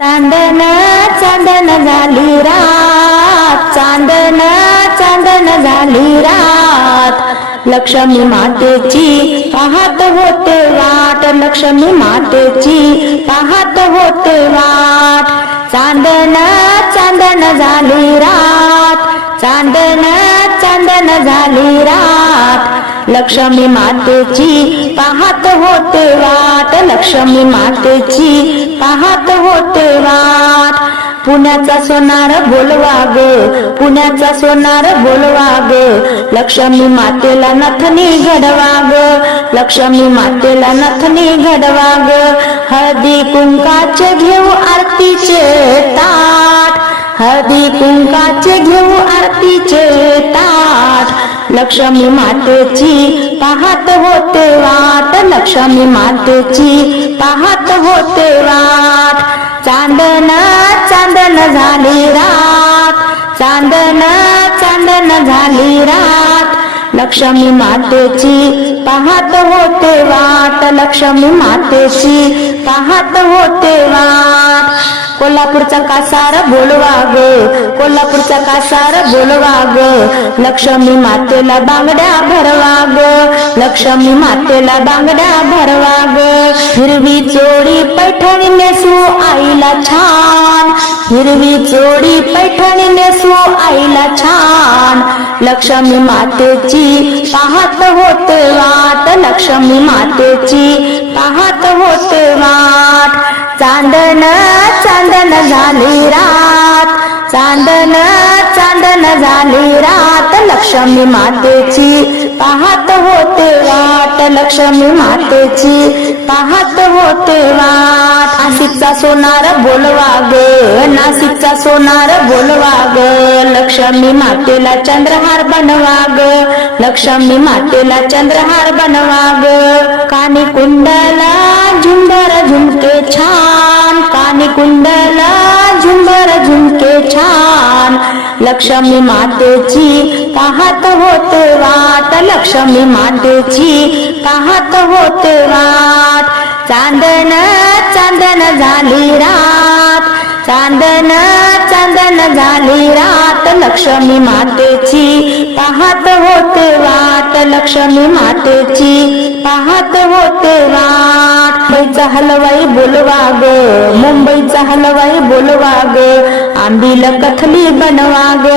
चांदन चांदन झाली रात. चांदन चांदन झाली रात. लक्ष्मी मातेची पाहत होते वाट. लक्ष्मी मातेची पाहत होते वाट. चांदन चांदन झाली रात. चांदन झाली रात. लक्ष्मी मातेची पाहत होते वाट. लक्ष्मी मातेची पाहत होते वाट. पुण्याचा सोनार बोलवा ग पुण्याचा सोनार बोलवा ग लक्ष्मी मातेला नथनी घडवा ग लक्ष्मी मातेला नथनी घडवा ग हळदी कुंकाचे घेऊ आरतीचे ता हळदी कुंकाचे घेऊ आरतीचे ताट. लक्ष्मी मातेची पाहत होते वाट. लक्ष्मी मातेची पाहत होते वाट. चांदन चांदन झाली रात. चांदन चांदन झाली रात. लक्ष्मी मातेची पाहत होते वाट. लक्ष्मी मातेची पाहत होते वाट. कोल्हापूरचा कासार बोलवा ग कोल्हापूरचा कासार बोलवा ग लक्ष्मी मातेला बांगड्या भरवा ग लक्ष्मी मातेला बांगड्या भरवा ग हिरवी चोळी पैठणी नेसू आईला छान. हिरवी चोळी पैठणी नेसू आईला छान. लक्ष्मी मातेची पाहत होते वाट. लक्ष्मी मातेची पाहत होते वाट. चांदन चांदन झाली रात. चांदन चांदन झाली रात लक्ष्मी मातेची. पाहत होते वाट लक्ष्मी मातेची. पाहत होते वाट नाशिकचा सोनार बोलवा ग नाशिकचा सोनार बोलवा ग लक्ष्मी मातेला चंद्रहार बनवा ग लक्ष्मी मातेला चंद्रहार बनवा ग कानी कुंडला झुंबर झुमके छान. कानी कुंडला झुंबर झुमके छान. लक्ष्मी मातेची पाहत होते वाट. लक्ष्मी मातेची पाहत होते वाट. चांदन चांदन झाली रात. चांदन चांदन झाली रात लक्ष्मी मातेची. पाहत होते वाट लक्ष्मी मातेची. पाहत होते वाट. मुंबईचा हलवाई बोलवा ग मुंबईचा हलवाई बोलवा ग. आंबील कथली बनवा ग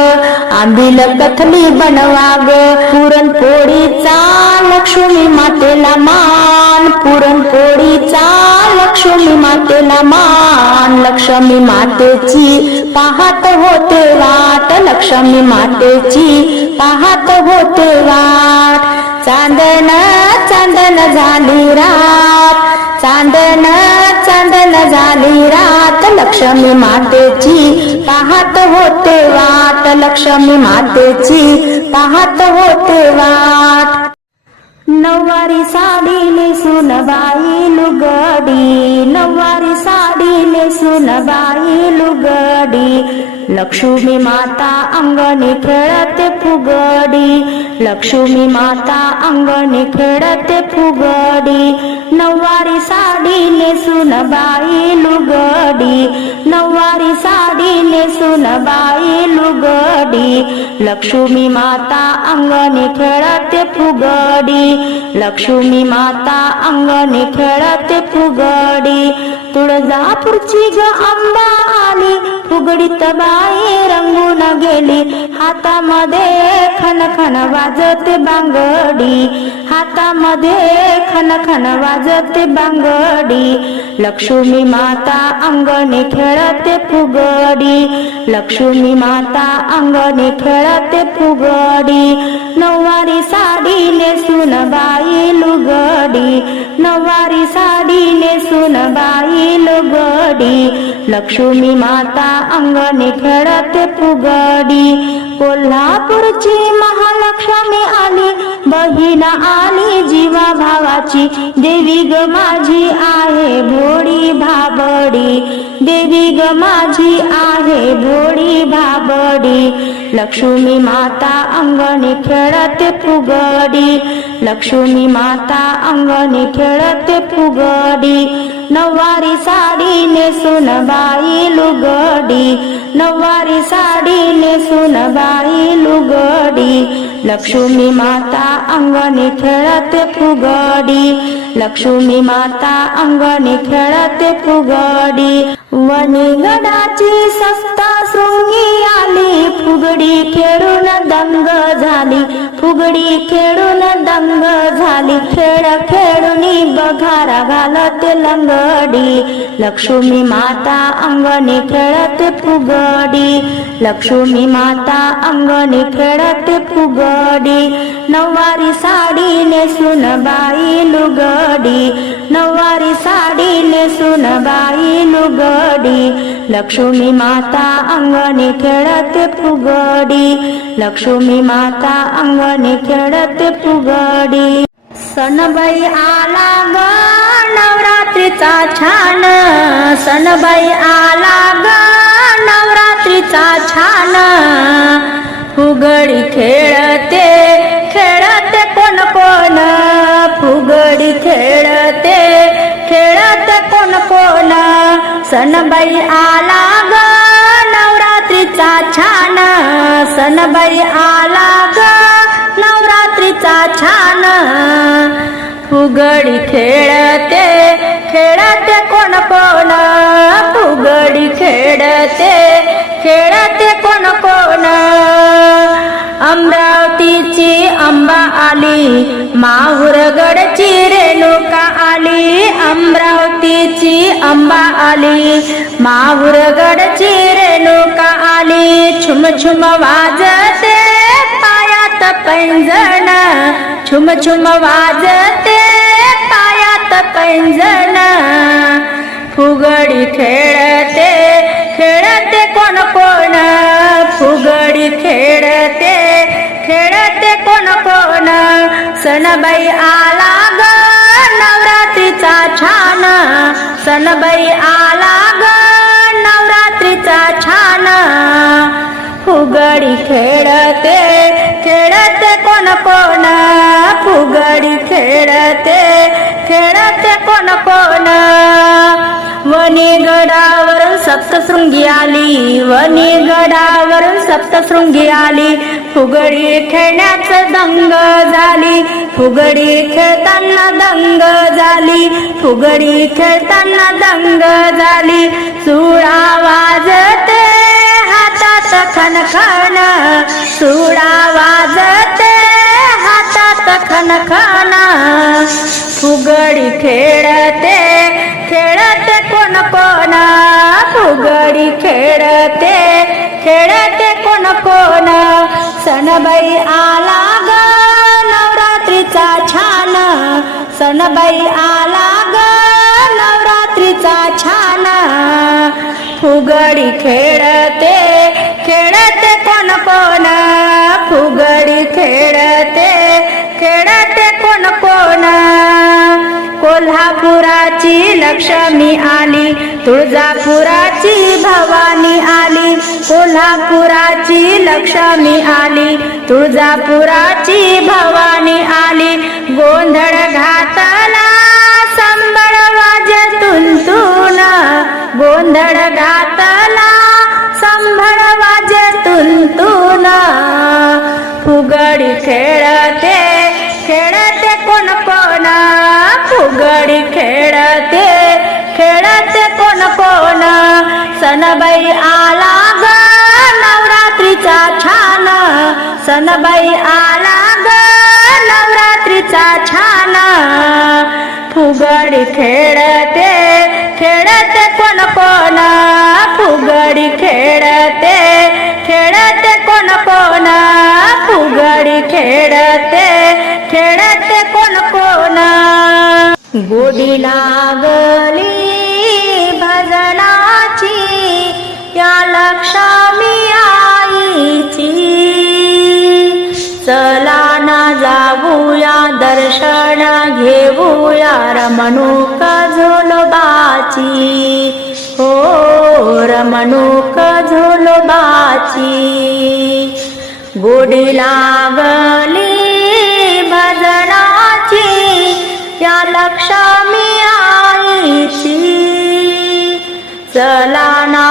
आंबील कथली बनवा ग. पुरणपोळीचा लक्ष्मी मातेला मान. पुरणपोळीचा लक्ष्मी मातेला मान. लक्ष्मी मातेची. पाहत होते वाट लक्ष्मी मातेची पाहत होते वाट. चांदन चांदन झाली रात चांदन चांदन झाली रात लक्ष्मी मातेची पाहत होते वाट लक्ष्मी मातेची पाहत होते वाट. नववारी साडी नेसून बाई लुगडी नववारी साडी सुनबाई बाई लुगडी लक्ष्मी माता अंगणी खेळते फुगडी लक्ष्मी माता अंगणी खेळते फुगडी नववारी साडी नेसून बाई लुगडी नववारी साडी नेसून बाई लुगडी लक्ष्मी माता अंगणी खेळते फुगडी लक्ष्मी माता अंगणी खेळते फुगडी तुळजापूरची ग अंबा आली फुगडीत बाई रंगून गेली. हातामध्ये खन खन वाजते बांगडी. हातामध्ये खन खन वाजते बांगडी. लक्ष्मी माता अंगणी खेळते फुगडी. लक्ष्मी माता अंगणी खेळते फुगडी. नऊवारी साडी नेसून बाई लुगडी. नऊवारी साडी नेसून बाई लुगडी. लक्ष्मी माता अंगणी खेळते फुगडी. कोल्हापूरची महालक्ष्मी आली बहीण आली जीवा भावाची देवी ग माझी आहे भोळी भाबडी. देवी ग माझी आहे भोळी भाबडी. लक्ष्मी माता अंगणी खेळते फुगडी. लक्ष्मी माता अंगणी खेळते फुगडी. नऊवारी सा नेसून बाई लुगडी नऊवारी साडी नेसून बाई लुगडी लक्ष्मी माता अंगणी खेळते फुगडी लक्ष्मी माता अंगणी खेळते फुगडी वनिगडाची सस्ता शृंगी आली फुगडी खेळून दंग झाली फुगडी खेळून दंग झाली खेळ खेळून बघारा घालत लंगडी. लक्ष्मी माता अंगणी खेळत फुगडी. लक्ष्मी माता अंगणी खेळत फुगडी. नऊवारी साडी नेसून बाई लुगडी. नऊवारी साडी नेसून बाई लुगडी. लक्ष्मी माता अंगणी खेळते फुगडी. लक्ष्मी माता अंगणी खेळते फुगडी. सणबाई आला ग नवरात्रीचा छान. सणबाई आला ग नवरात्रीचा छान. फुगडी खेळते खेळते कोण कोण फुगडी खेळते. खेळते कोण कोण सणबाई आला ग नवरात्रीचा छान. सणबाई आला ग नवरात्रीचा छान. फुगडी खेळते खेळते कोण कोण फुगडी खेळते. खेळते कोण कोण अमरावतीची अंबा आली माहुरगडची रेणुका आली अमरावतीची अंबा आली माहुरगडची रेणुका आली छुम छुम वाजते पायात पैंजण छुम छुम वाजते पायात पैंजण फुगडी खेळते खेळते कोण कोण फुगडी खेळ सणबाई आला ग नवरात्रीचा छान. सणबाई आला ग नवरात्रीचा छान. फुगडी खेळते खेळते कोण कोण. फुगडी खेळते खेळते कोण कोण. वनीगडावरून सप्तशृंगी आली वनीगडावरून सप्तशृंगी आली. फुगडी खेळण्याचं दंग झाली. फुगडी खेळताना दंग झाली. फुगडी खेळताना दंग झाली. सुळा वाजते हातात खनखन. सुळा वाजते हातात खनखन. फुगडी खेळते कोण फुगडी खेळते खेळते कोण कोण सणबाई आला ग नवरात्रीचा छान. सणबाई आला ग नवरात्रीचा छान. फुगडी खेळते खेळते कोण कोण फुगडी खेळते खेळते कोण कोण लक्ष्मी आली तुळजापुराची भवानी आली कोल्हापुराची लक्ष्मी आली तुळजापुराची भवानी आली गोंधळ घातला संबळ वाजतून तुन गोंधळ घातला संभळ वाजे तुन फुगडी खेळते खेळते कोण कोण. फुगडी खेळ कोण कोण? सनबाई आला ग नवरात्रीचा छान. सनबाई आला ग नवरात्रीचा छान. फुगडी खेळते खेळते कोण कोण? फुगडी खेळते खेळते कोण कोण? फुगडी खेळते खेळते कोण कोण? गोडी लागली या लक्ष्मी आईची. चला ना जाऊया दर्शन घेऊया रमणूक झोलबाची. हो रमणूक झोलोबाची. गोडी लागली भजनाची या लक्ष्मी आईची.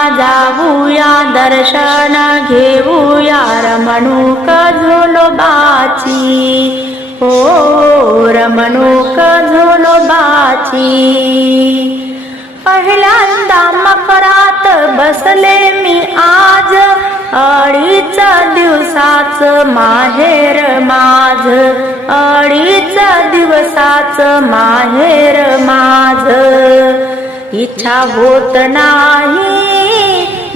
जाऊया दर्शन घेऊया रमणूक झोलोबाची. हो रमणूक झोलोबाची. पहिल्यांदा मकरात बसले मी आज अडीच दिवसाच माहेर माझ. अडीच दिवसाच माहेर माझ. इच्छा होत नाही.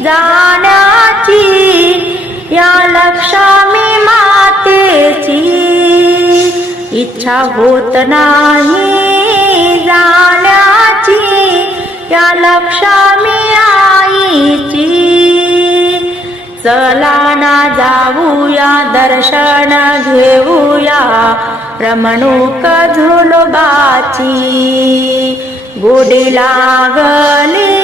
जाण्याची या लक्ष्मी मातेची. इच्छा होत नाही जाण्याची या लक्ष्मी आईची. चला ना जाऊया दर्शन घेऊया रमणूक झुलबाची. गुडी लागली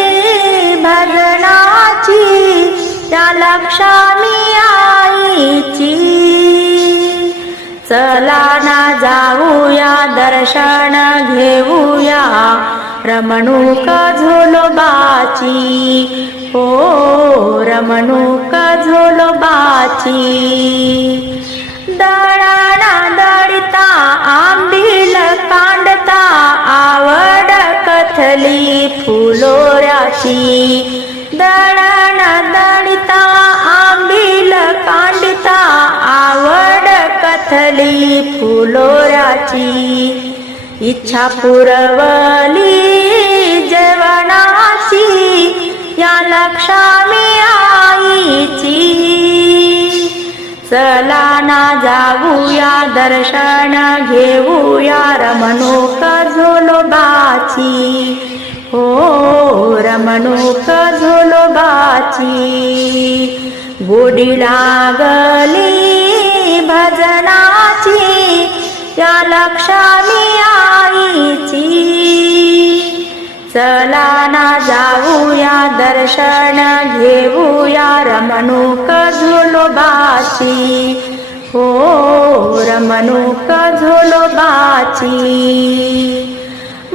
आईची त्या लक्षामी आईची. चला ना जाऊया दर्शन घेऊया रमणूक झोलोबाची हो रमणूक झोलोबाची दळाना दळता आंबील कांडता आवड कथली फुलोऱ्याची. दळण दळिता आंबील आवड कथली फुलोऱ्याची इच्छा पुरवली जेवणाची या लक्ष्मी आईची. चला ना जाऊया दर्शन घेऊया रमणूक झोलोबाची. हो रमणूक झोलोबाची. गोडी लागली भजनाची या लक्ष्मी आईची. चला ना जाऊया दर्शन घेऊया रमणूक झोलोबाची. हो रमणूक झोलोबाची.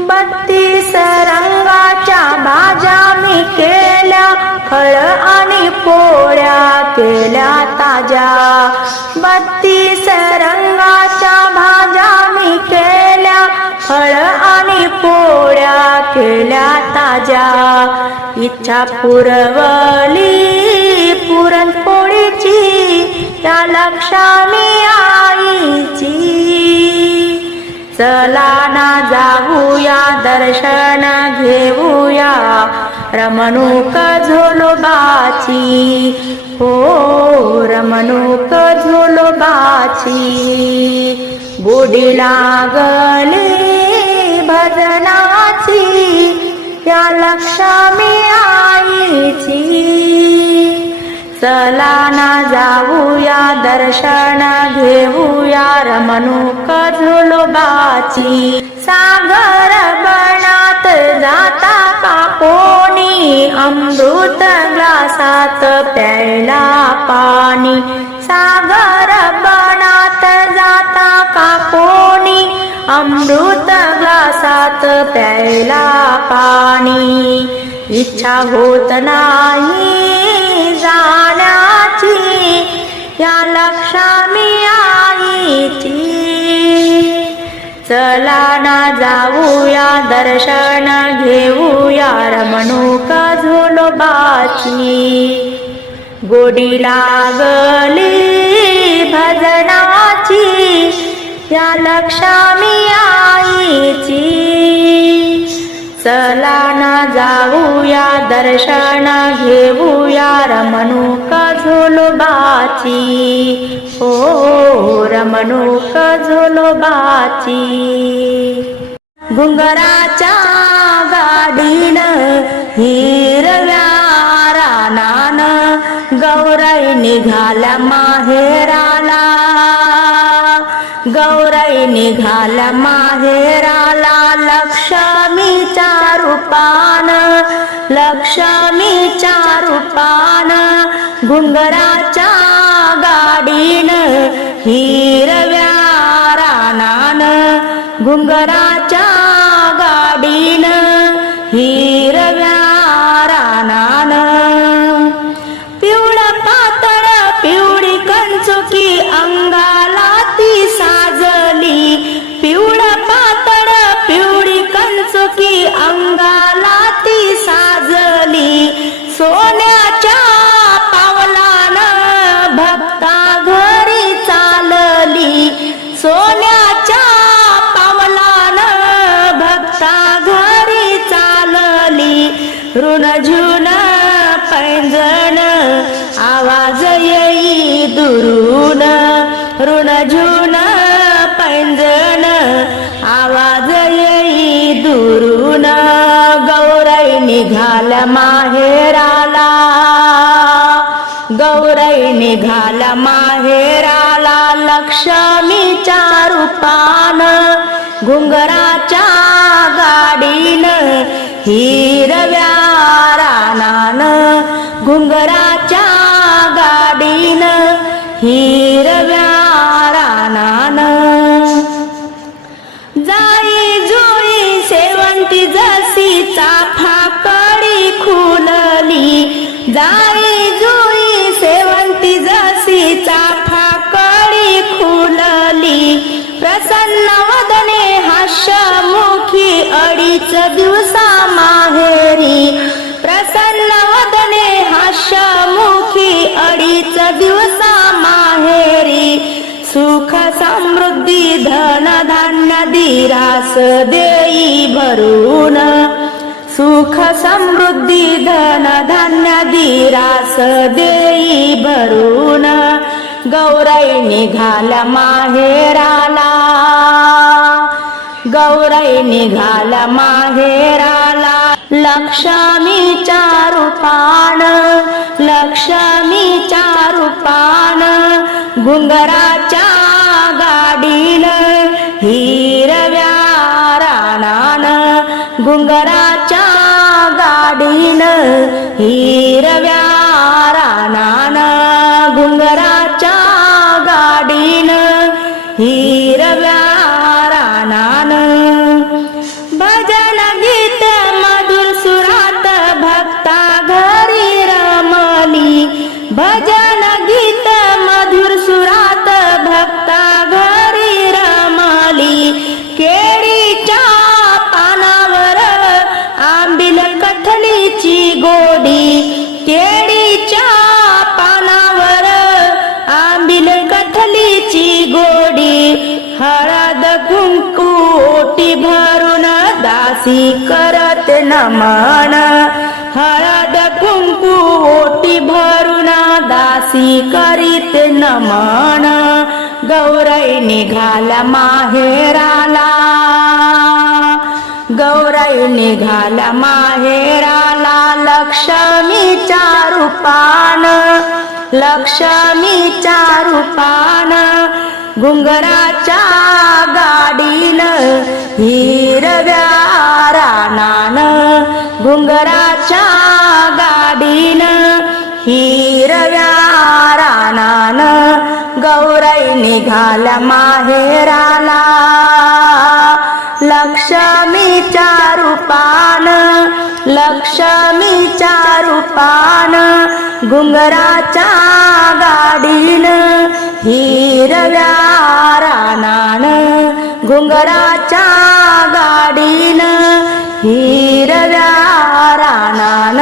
बत्तीस रंगाच्या भाज्या मी केल्या फळ आणि पोळ्या केल्या ताज्या. बत्तीस रंगाच्या भाज्या मी केल्या फळ आणि पोळ्या केल्या ताज्या. इच्छा पुरवली पुरणपोळीची त्या लक्ष्मी आईची चला ना जाऊया दर्शन घेऊया. रमणूक झोलोबाची? हो रमणूक झोलोबाची? बुडी लागले भजनाची या लक्ष्मी आईची. चला ना जाऊया दर्शन घेऊया रमणूक झुलबाची. सागर बनात जाता का कोणी? अमृत ग्लासात प्यायला पाणी. सागर बनात जाता का कोणी? अमृत ग्लासात प्यायला पाणी. इच्छा होत नाही जाण्याची या लक्षामी आईची. चला ना जाऊया दर्शन घेऊया रमणूक झोलोबाची. गोडी लागली भजनाची या लक्षामी चला ना जाऊया दर्शन घेऊया रमणूक झोलोबाची हो रमणूक झोलोबाची घुंगराच्या गाडीन हिरव्या रानान गौराई निघाल्या माहेराला. गौराई निघाल्या माहेराला लक्ष्मीच्या रूपान लक्ष्मीच्या रूपान घुंगराच्या गाडीन हिरव्या रानान घुंगराच्या ऋण ऋण झुन पैंजण आवाज येई दुरून गौराई निघाल माहेराला. गौराई निघाल माहेराला लक्ष्मीच्या रूपान घुंगराच्या गाडीन हिरव्या रानान घुंगरा हिरव्या रानान जाई जुई शेवंती जशी चाफा कडी खुलली जाई जुई शेवंती जशी चाफा कडी खुलली प्रसन्न वदने हास्यमुखी अडीच धन धान्य दिरास देई भरून. सुख समृद्धी धन धान्य दिरास देई भरून. गौराई निघाल माहेराला. गौराई निघाल माहेराला. लक्ष्मीच्या रूपान लक्ष्मीच्या रूपान घुंगरात हिरव्या दासी करत नमन. हळद कुंकू ओटी भरून दासी करीत नमन. गौराई निघाला माहेराला. गौराई निघाला माहेराला लक्ष्मीच्या रूपान. लक्ष्मीच्या रूपान. घुंगराच्या गा गौराई निघाल्या माहेराला. लक्ष्मीच्या रूपान लक्ष्मीच्या रूपान घुंगराच्या गाडीन हिरव्या रानान घुंगराच्या गाडीन हिरव्या रानान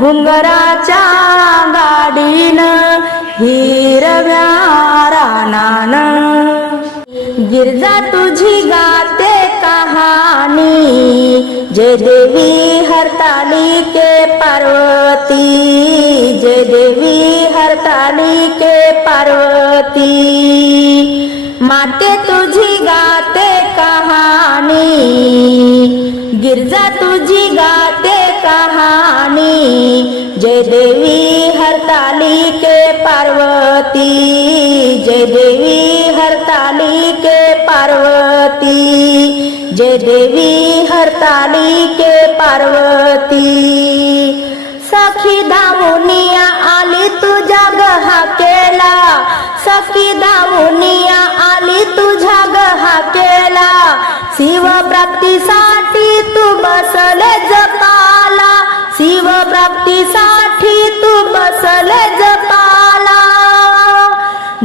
घुंगराच्या गाडीन हिरव्या गिरजा तुझी गाते कहानी, जय देवी हरताली के पार्वती, जय देवी हरताली के पार्वती। माते तुझी गाते कहानी, गिरजा तुझी गाते कहानी, जय देवी हरताली के पार्वती। जय देवी हरताली के पार्वती। जय देवी हरताली के पार्वती। सखी दामुनिया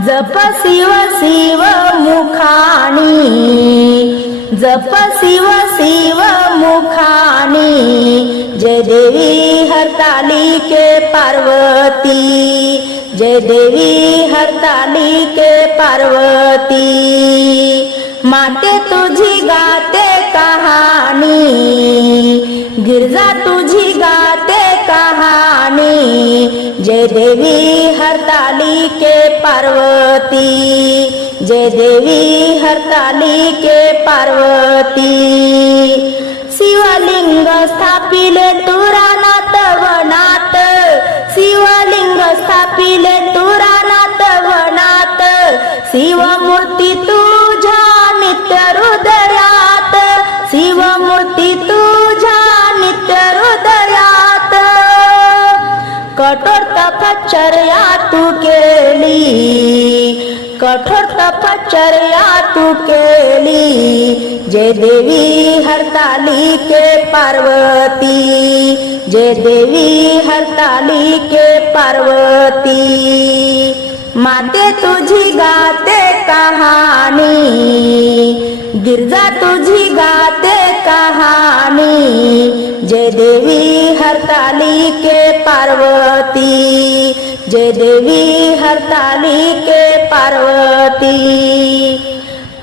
जप शिव शिव मुखानी जप शिव शिव मुखानी जय देवी हरताली के पार्वती जय देवी हरताली के पार्वती माते तुझी गाते कहाणी गिरजा तुझी गाते जय देवी हरताली के पार्वती जय देवी हरताली के पार्वती। शिवलिंग स्थापिले तुरानाथ वनात शिवलिंग स्थापिले तुरानाथ वनात शिव तपश्चर्या तू केली जय देवी हरताली के पार्वती जय देवी हरताली के पार्वती. माते तुझी गाते कहानी गिरजा तुझी गाते कहानी जय देवी हरताली के पार्वती. जय देवी हरताली के पार्वती.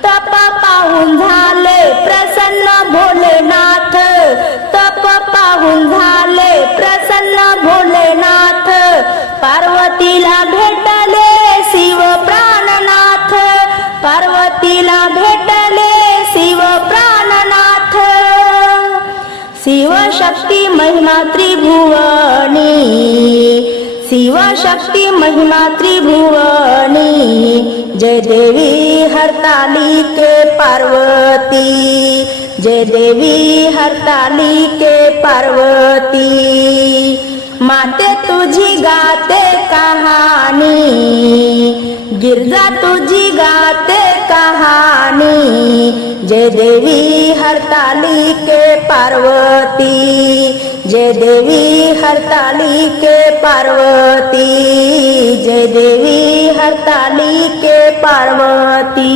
तप पाहून झाले प्रसन्न भोलेनाथ. तप पाहून झाले प्रसन्न भोलेनाथ. पार्वतीला भेटले शिव प्राणनाथ. पार्वतीला भेटले शिव प्राणनाथ. शिव शक्ती महिमा त्रिभुवनी. शिवशक्ती महिमा त्रिभुवनी। जय देवी हरताली के पार्वती। जय देवी हरताली के पार्वती। माते तुझी गाते कहानी। गिरजा तुझी गाते कहानी। जय देवी हरताली के पार्वती। जय देवी हरताली के पार्वती जय देवी हरताली के पार्वती